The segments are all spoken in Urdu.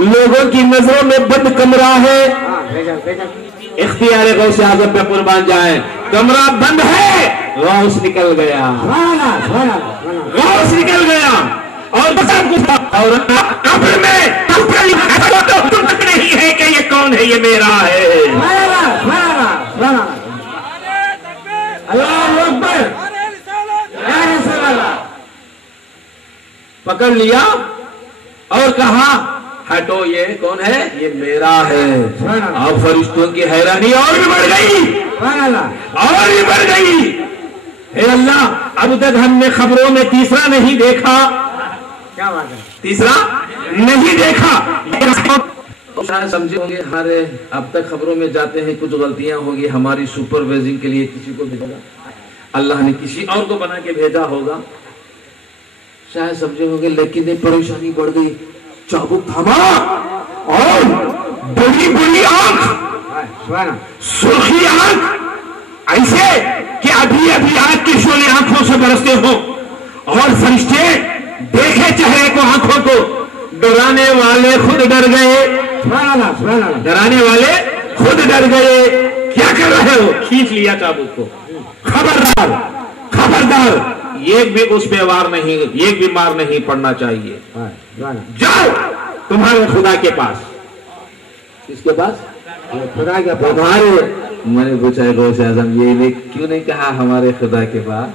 لوگوں کی نظروں میں بند کمرہ ہے، اختیار غوث اعظم پہ قربان جائیں، کمرہ بند ہے، غوث نکل گیا، غوث نکل گیا، اور اور قبر میں نہیں ہے کہ یہ کون ہے، یہ میرا ہے۔ اللہ اکبر، پکڑ لیا اور کہا ہٹو، یہ کون ہے، یہ میرا ہے۔ اب فرشتوں کی حیرانی اور بھی بڑھ گئی، اور بھی بڑھ گئی، اے اللہ اب تک ہم نے خبروں میں تیسرا نہیں دیکھا، کیا بات ہے، تیسرا نہیں دیکھا۔ سمجھے ہوں گے ہمارے اب تک خبروں میں جاتے ہیں کچھ غلطیاں ہوگی، ہماری سپروائزنگ کے لیے کسی کو بھیجا، اللہ نے کسی اور کو بنا کے بھیجا ہوگا، شاید سمجھے ہوں گے، لیکن یہ پریشانی بڑھ گئی، چابک تھاما اور بڑی بڑی آنکھ، سرخی آنکھ، ایسے کہ ابھی ابھی آنکھ کے شعلے آنکھوں سے برستے ہو، اور فرشتے دیکھے چہرے کو، آنکھوں کو، ڈرانے والے خود ڈر گئے، ڈرانے والے خود ڈر گئے، کیا کر رہے ہو، کھینچ لیا چابک کو، خبردار خبردار، ایک بھی اس پہ وار نہیں، ایک بھی مار نہیں پڑنا چاہیے، جاؤ تمہارے خدا کے پاس۔ کس کے پاس؟ خدا کے پاس۔ تمہارے، میں نے پوچھا غوث اعظم یہ کیوں نہیں کہا ہمارے خدا کے پاس،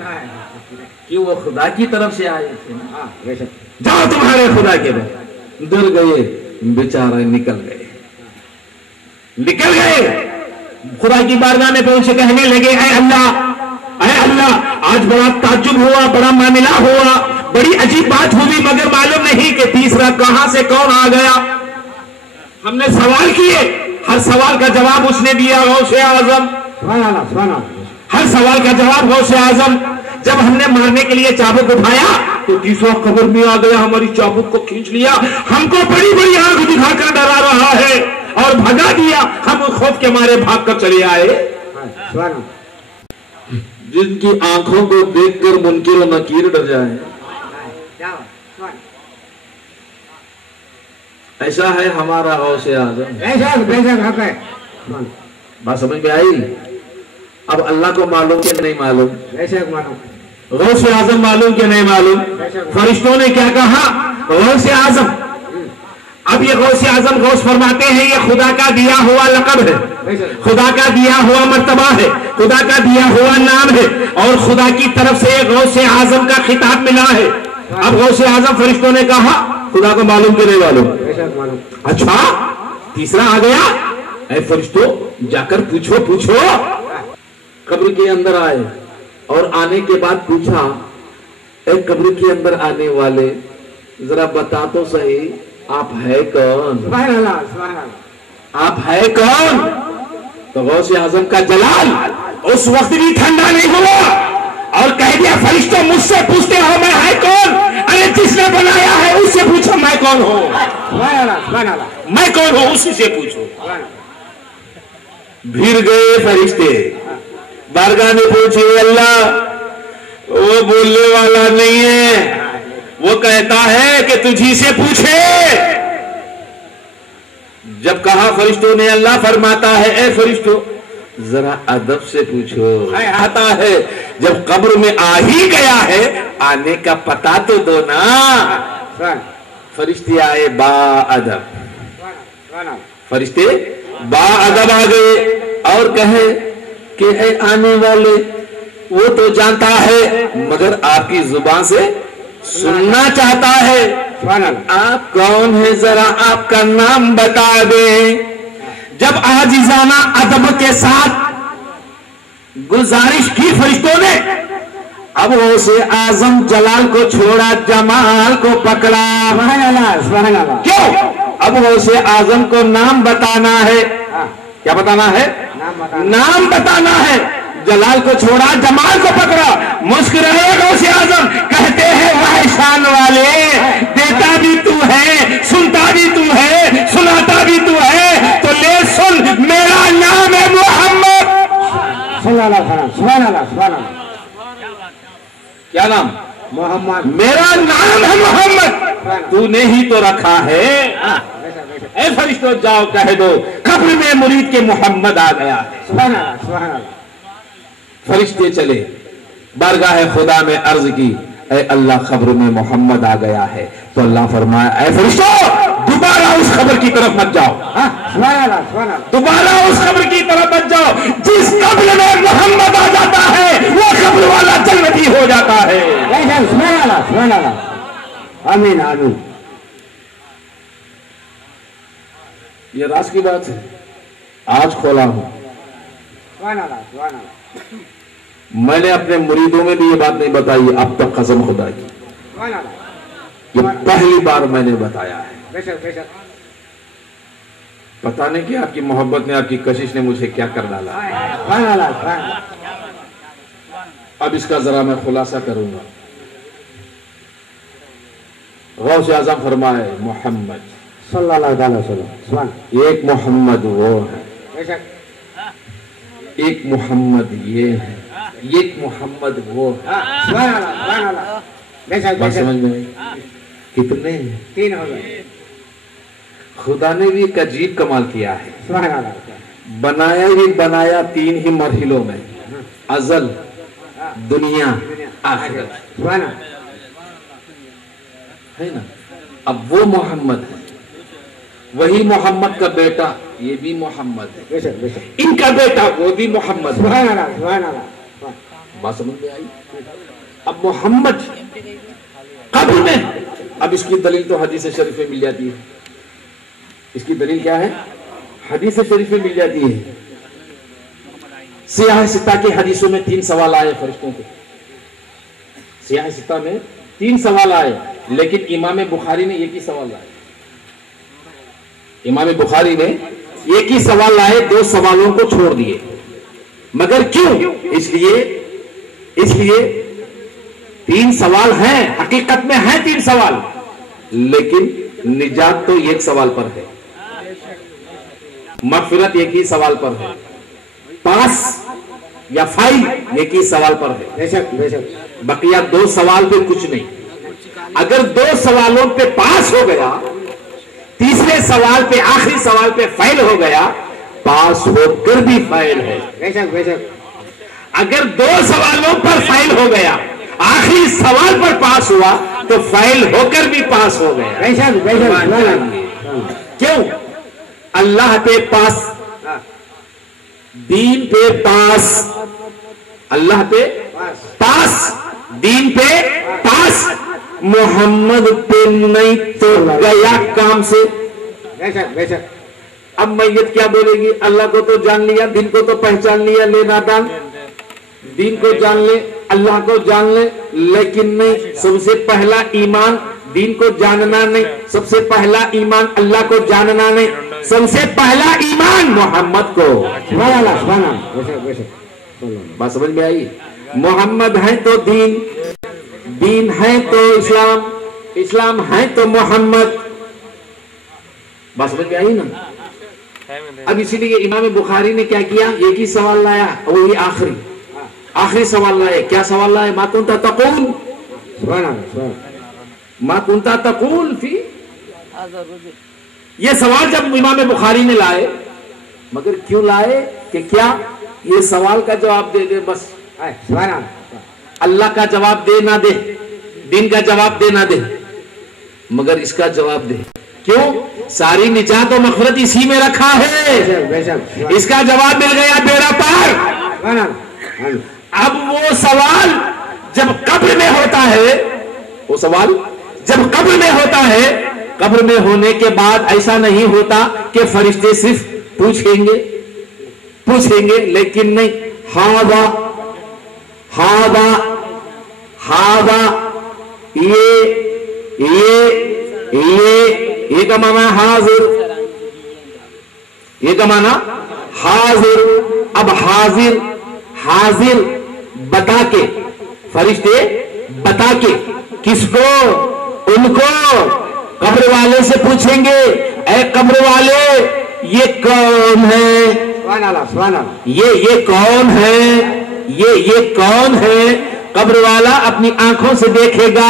کہ وہ خدا کی طرف سے آئے تھے، جاؤ تمہارے خدا کے پاس۔ ڈر گئے بیچارے، نکل گئے، نکل گئے، خدا کی بارگاہ میں پہنچے، کہنے لگے اے اللہ، اے اللہ، آج بڑا تعجب ہوا، بڑا معاملہ ہوا، بڑی عجیب بات ہوئی، مگر معلوم نہیں کہ تیسرا کہاں سے کون آ گیا۔ ہم نے سوال کیے، ہر سوال کا جواب اس نے دیا، غوث اعظم، ہر سوال کا جواب غوث اعظم۔ جب ہم نے مارنے کے لیے چابک اٹھایا تو تیسرا قبر میں آ گیا، ہماری چابک کو کھینچ لیا، ہم کو بڑی بڑی آنکھ دکھا کر ڈرا رہا ہے اور بھگا دیا، ہم خوف کے مارے بھاگ کر چلے آئے۔ جن کی آنکھوں کو دیکھ کر منکر و نکیر ڈر جائے، ایسا ہے ہمارا غوث اعظم۔ بات سمجھ میں آئی؟ اب اللہ کو معلوم کہ نہیں معلوم، غوث اعظم معلوم کہ نہیں معلوم، فرشتوں نے کیا کہا، غوث اعظم۔ اب یہ غوث اعظم، غوث فرماتے ہیں یہ خدا کا دیا ہوا لقب ہے، خدا کا دیا ہوا مرتبہ ہے، خدا کا دیا ہوا نام ہے، اور خدا کی طرف سے غوث اعظم کا خطاب ملا ہے۔ اب غوث اعظم، فرشتوں نے کہا خدا کو معلوم کہ نہیں معلوم، اچھا تیسرا آ گیا، اے فرشتوں جا کر پوچھو۔ قبر کے اندر آئے اور آنے کے بعد پوچھا، اے قبر کے اندر آنے والے ذرا بتا تو صحیح آپ ہے کون، آپ ہے کون؟ تو غوث اعظم کا جلال اس وقت بھی ٹھنڈا نہیں ہوا اور کہہ دیا فرشتوں مجھ سے پوچھتے ہو میں ہے کون، ارے جس نے بنایا ہے اس سے پوچھو میں کون ہوں، میں کون ہوں اسی سے پوچھو۔ بھیڑ گئے فرشتے، بارگاہ میں پوچھے اللہ وہ بولنے والا نہیں ہے، وہ کہتا ہے کہ تجھی سے پوچھے۔ جب کہا فرشتوں نے، اللہ فرماتا ہے اے فرشتوں ذرا ادب سے پوچھو، آتا ہے جب قبر میں آ ہی گیا ہے آنے کا پتہ تو دو نا۔ فرشتے آئے با ادب، فرشتے با ادب آ گئے اور کہے کہ اے آنے والے وہ تو جانتا ہے مگر آپ کی زبان سے سننا چاہتا ہے، آپ کون ہے ذرا آپ کا نام بتا دیں۔ جب عاجزانہ ادب کے ساتھ گزارش کی فرشتوں نے، اب غوث اعظم جلال کو چھوڑا، جمال کو پکڑا۔ کیوں؟ اب غوث اعظم کو نام بتانا ہے، کیا بتانا ہے؟ نام بتانا ہے۔ جلال کو چھوڑا، جمال کو پکڑا، مسکرائے غوث اعظم، کہتے ہیں وہ شان والے، دیتا بھی تو ہے، سنتا بھی تو ہے، سناتا بھی تو ہے، تو لے سن میرا نام ہے محمد۔ کیا نام؟ محمد۔ میرا نام ہے محمد، تو نے ہی تو رکھا ہے، اے فرشتوں جاؤ کہہ دو قبر میں مرید کے محمد آ گیا ہے. سبحان اللہ سبحان اللہ. فرشتے چلے بارگاہ خدا میں عرض کی اے اللہ قبر میں محمد آ گیا ہے. تو اللہ فرمایا اے فرشتوں دوبارہ اس قبر کی طرف مت جاؤ. سبحان اللہ سبحان اللہ. دوبارہ اس قبر کی طرف مت جاؤ. جس قبر میں محمد آ جاتا ہے وہ قبر والا جنتی ہو جاتا ہے. سبحان اللہ سبحان اللہ. آمین آمین. یہ راز کی بات ہے آج کھولا ہوں. سبحان اللہ سبحان اللہ. میں نے اپنے مریدوں میں بھی یہ بات نہیں بتائی اب تک قسم خدا کی. سبحان اللہ. یہ پہلی بار میں نے بتایا ہے. بے شک بے شک. پتہ نہیں کہ آپ کی محبت نے آپ کی کشش نے مجھے کیا کر ڈالا. سبحان اللہ سبحان اللہ. اب اس کا ذرا میں خلاصہ کروں گا. غوث اعظم فرمائے محمد صلی اللہ علیہ وسلم. سبحان اللہ. ایک محمد وہ ہے بے شک. ایک محمد یہ ہے ایک محمد وہ ہے. سبحان اللہ سبحان اللہ. بے شک بے بات شک. سمجھ میں آئی؟ کتنے ہیں؟ 3 ہو گئے. خدا نے بھی ایک عجیب کمال کیا ہے. سبحان اللہ. بنایا ہی بنایا 3 ہی مرحلوں میں ازل دنیا آخرت سبحان اللہ. ہے نا. اب وہ محمد ہے وہی محمد کا بیٹا یہ بھی محمد ہے. بے شک بے شک. ان کا بیٹا وہ بھی محمد ہے. سبحان اللہ سبحان اللہ. بات سمجھ میں آئی؟ اب محمد قبر میں اب اس کی دلیل تو حدیث شریف میں مل جاتی ہے. اس کی دلیل کیا ہے؟ حدیث شریف میں مل جاتی ہے. سیاہ ستہ کی حدیثوں میں 3 سوال آئے فرشتوں کے. سیاہ ستہ میں 3 سوال آئے لیکن امام بخاری نے ایک ہی سوال لائے. امام بخاری نے ایک ہی سوال لائے 2 سوالوں کو چھوڑ دیے. مگر کیوں؟ اس لیے 3 سوال ہیں حقیقت میں ہیں 3 سوال لیکن نجات تو ایک سوال پر ہے. مغفرت ایک ہی سوال پر ہے. پاس یا فائل ایک ہی سوال پر ہے. بے شک بے شک. بقیہ 2 سوال پہ کچھ نہیں. اگر 2 سوالوں پہ پاس ہو گیا تیسرے سوال پہ آخری سوال پہ فائل ہو گیا پاس ہو کر بھی فائل ہے. بے شک بے شک. اگر 2 سوالوں پر فائل ہو گیا آخری سوال پر پاس ہوا تو فائل ہو کر بھی پاس ہو گیا. بے شک بے شک. کیوں؟ اللہ پہ پاس دین پہ پاس. اللہ پہ پاس دین پہ پاس. محمد پہ نہیں تو گیا کام سے. بے شک بے شک. اب میت کیا بولے گی؟ اللہ کو تو جان لیا دین کو تو پہچان لیا لے نادان. دین کو جان لے اللہ کو جان لے لیکن نہیں. سب سے پہلا ایمان دین کو جاننا نہیں. سب سے پہلا ایمان اللہ کو جاننا نہیں. سب سے پہلا ایمان محمد کو. سبحان اللہ سبحان اللہ. بے شک بے شک. بات سمجھ میں آئی؟ محمد ہے تو دین دین ہے تو اسلام اسلام ہے تو محمد. بات سمجھ میں آئی نا. اب اسی لیے امام بخاری نے کیا کیا؟ ایک ہی سوال لایا وہی آخری سوال لائے. کیا سوال لائے؟ ما کنت تقول سبحان اللہ سبحان اللہ. ما کنت تقول فی. یہ سوال جب امام بخاری نے لائے مگر کیوں لائے کہ کیا یہ سوال کا جواب دے دے بس. سبحان اللہ. اللہ کا جواب دے نہ دے دین کا جواب دے نہ دے مگر اس کا جواب دے. کیوں؟ ساری نجات و مغفرت اسی میں رکھا ہے. بے شک. اس کا جواب مل گیا بیڑا پار. سبحان اللہ. اب وہ سوال جب قبر میں ہوتا ہے وہ سوال جب قبر میں ہوتا ہے قبر میں ہونے کے بعد ایسا نہیں ہوتا کہ فرشتے صرف پوچھیں گے لیکن نہیں. ہاوا ہاوا ہاوا یہ کا معنی حاضر. یہ کا معنی حاضر. اب حاضر بتا کے فرشتے بتا کے کس کو؟ ان کو قبر والے سے پوچھیں گے اے قبر والے یہ کون ہے؟ سبحان اللہ سبحان اللہ. یہ کون ہے؟ یہ کون ہے؟ قبر والا اپنی آنکھوں سے دیکھے گا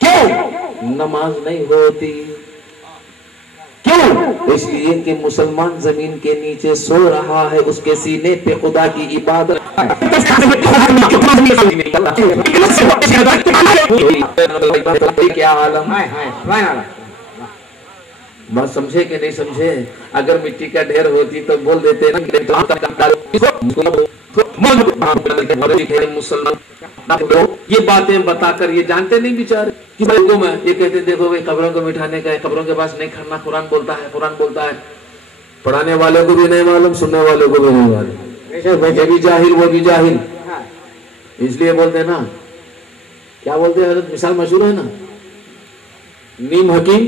کیوں نماز نہیں ہوتی؟ کیوں؟ اس لیے کہ مسلمان زمین کے نیچے سو رہا ہے، اس کے سینے پہ خدا کی عبادت کیا عالم ہے۔ بات سمجھے کہ نہیں سمجھے؟ اگر مٹی کا ڈھیر ہوتی تو بول دیتے نا مسلمان یہ باتیں بتا کر یہ جانتے نہیں بیچارے کہ یہ کہتے دیکھو بھائی قبروں کو مٹھانے کا ہے، قبروں کے پاس نہیں کھڑنا، قرآن بولتا ہے، قرآن بولتا ہے۔ پڑھانے والے کو بھی نہیں معلوم، سننے والے کو بھی نہیں معلوم، یہ بھی جاہل وہ بھی جاہل، اس لیے بولتے نا کیا بولتے ہیں حضرت، مثال مشہور ہے نا، نیم حکیم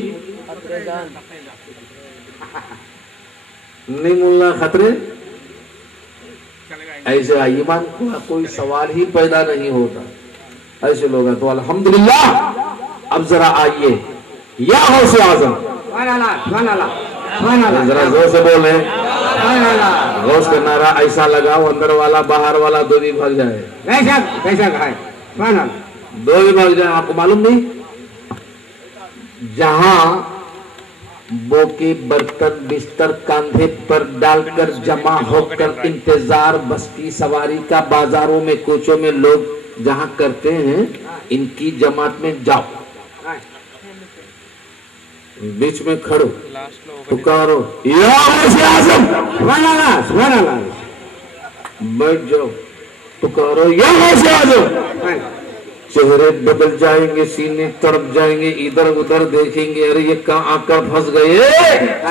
نیم اللہ خطرے، ایسے ایمان کا کوئی سوال ہی پیدا نہیں ہوتا، ایسے لوگ ہیں۔ تو الحمدللہ اب ذرا آئیے یا غوث اعظم، ذرا زور سے بولیں، غوث کا نعرہ ایسا لگاؤ اندر والا باہر والا دو بھی بھاگ جائے، دو بھی بھاگ جائے۔ آپ کو معلوم نہیں جہاں بوکے برتن بستر کاندھے پر ڈال کر جمع ہو کر انتظار بس کی سواری کا بازاروں میں کوچوں میں لوگ جہاں کرتے ہیں، ان کی جماعت میں جاؤ، بیچ میں کھڑو، پکارو یا غوث اعظم، بیٹھ جاؤ، پکارو یا غوث اعظم، چہرے بدل جائیں گے، سینے تڑپ جائیں گے، ادھر ادھر دیکھیں گے، ارے یہ کہاں آ کر پھنس گئے،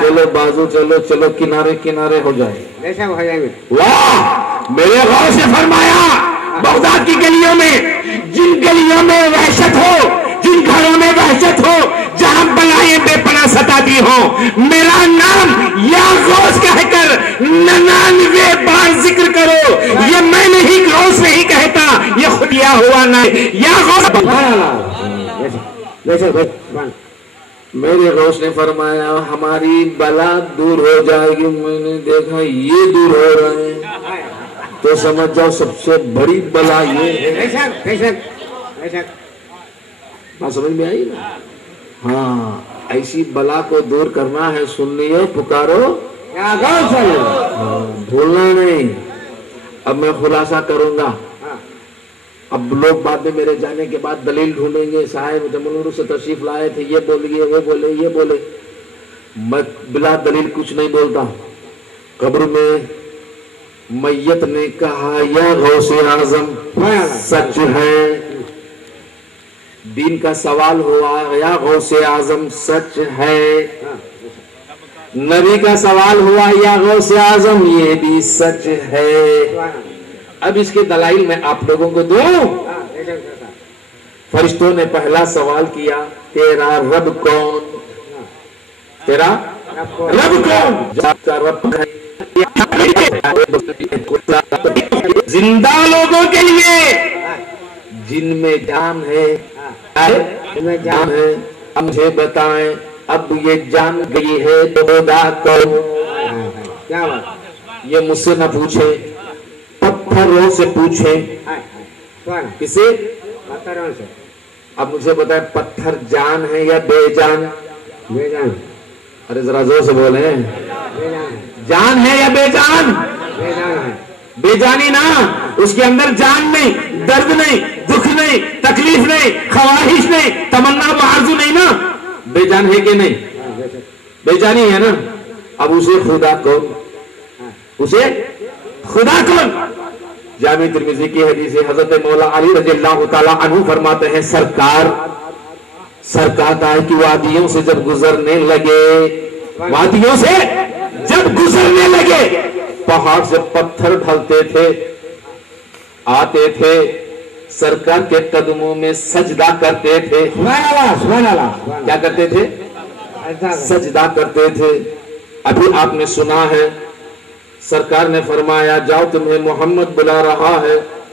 چلو بازو چلو چلو کنارے کنارے ہو جائیں۔ واہ، میرے غوث نے فرمایا بغداد کی گلیوں میں، جن گلیوں میں وحشت ہو، جن گھروں میں وحشت ہو، جہاں بلائیں بے پناہ ستاتی ہوں، میرا نام یا غوث کہہ کر 99 بار ذکر کرو۔ یہ میں نہیں، غوث نہیں کہتا، یہ خودیا ہوا نہ یا غوث۔ میرے غوث نے فرمایا ہماری بلا دور ہو جائے گی، میں نے دیکھا یہ دور ہو رہے ہیں تو سمجھ جاؤ سب سے بڑی بلا یہ ہے۔ بات سمجھ میں آئی نا؟ ہاں، ایسی بلا کو دور کرنا ہے، سن لیو، پکارو، بھولنا نہیں۔ اب میں خلاصہ کروں گا، اب لوگ بعد میں میرے جانے کے بعد دلیل ڈھونڈیں گے، صاحب جمنور سے تشریف لائے تھے، یہ بول گئے، وہ بولے، یہ بولے۔ میں بلا دلیل کچھ نہیں بولتا۔ قبر میں میت نے کہا یا غوث اعظم سچ ہے، دین کا سوال ہوا یا غوث اعظم سچ ہے، نبی کا سوال ہوا یا غوث اعظم یہ بھی سچ ہے۔ اب اس کے دلائل میں آپ لوگوں کو دوں۔ فرشتوں نے پہلا سوال کیا تیرا رب کون؟ تیرا رب کون؟ رب ہے زندہ لوگوں کے لیے جن میں جان ہے، جان ہے، مجھے بتائیں اب یہ جان گئی ہے تو خدا کون؟ یہ مجھ سے نہ پوچھے، پتھروں سے پوچھیں۔ کسے؟ پتھروں سے۔ اب مجھے بتائیں پتھر جان ہے یا بے جان؟ بے جان۔ ارے ذرا زور سے بولیں، جان ہے یا بے جان؟ بے جان ہے۔ بے جانی نا، اس کے اندر جان نہیں، درد نہیں، دکھ نہیں، تکلیف نہیں، خواہش نہیں، تمنا آرزو نہیں نا، بے جان ہے کہ نہیں؟ بے جانی ہے نا۔ اب اسے خدا کون؟ اسے خدا کون؟ جامع ترمذی کی حدیث ہے، حضرت مولا علی رضی اللہ تعالیٰ عنہ فرماتے ہیں سرکار کی وادیوں سے جب گزرنے لگے، وادیوں سے جب گزرنے لگے، پہاڑ سے پتھر ڈھلتے تھے، آتے تھے، سرکار کے قدموں میں سجدہ کرتے تھے۔ کیا کرتے تھے؟ سجدہ کرتے تھے۔ ابھی آپ نے سنا ہے سرکار نے فرمایا جاؤ تمہیں محمد بلا رہا ہے،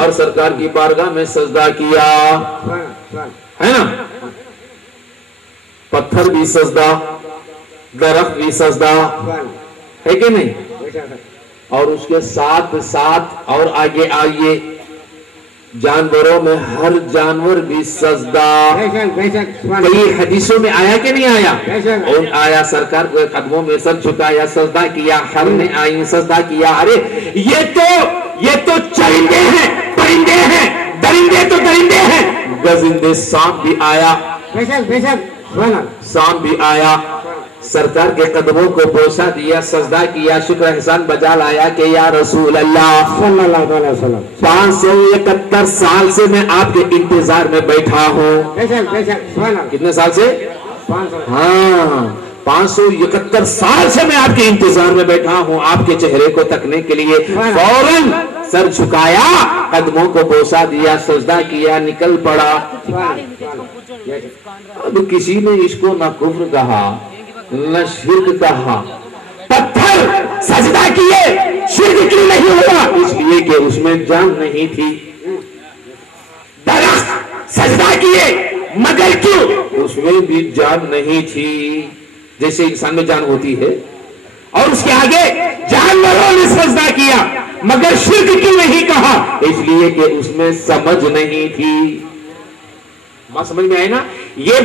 اور سرکار کی بارگاہ میں سجدہ کیا، ہے نا؟ پتھر بھی سجدہ، درخت بھی سجدہ، ہے کہ نہیں؟ اور اس کے ساتھ ساتھ اور آگے آئیے، جانوروں میں ہر جانور بھی سجدہ۔ کئی حدیثوں میں آیا کہ نہیں آیا؟ اور آیا سرکار کو قدموں میں سر جھکایا، سجدہ کیا، ہر نے آئی سجدہ کیا۔ ارے یہ تو چرندے ہیں، پرندے ہیں، درندے تو درندے ہیں، گزندے سانپ بھی آیا، سانپ بھی آیا، سرکار کے قدموں کو بوسہ دیا، سجدہ کیا، شکر احسان بجا لایا کہ یا رسول اللہ صلی اللہ علیہ وسلم 571 سال سے میں آپ کے انتظار میں بیٹھا ہوں۔ کتنے سال سے؟ ہاں 571 سال سے میں آپ کے انتظار میں بیٹھا ہوں، آپ کے چہرے کو تکنے کے لیے فوراً سر جھکایا، قدموں کو بوسہ دیا، سجدہ کیا، نکل پڑا۔ اب کسی نے اس کو نہ کفر کہا نہ شرک کہا۔ پتھر سجدہ کیے، شرک کیوں نہیں ہوا؟ اس لیے کہ اس میں جان نہیں تھی۔ درخت سجدہ کیے مگر کیوں؟ اس میں بھی جان نہیں تھی، جیسے انسان میں جان ہوتی ہے۔ اور اس کے آگے جانوروں نے سجدہ کیا مگر شرک کیوں نہیں کہا؟ اس لیے کہ اس میں سمجھ نہیں تھی۔ بات سمجھ میں آئے نا؟ یہ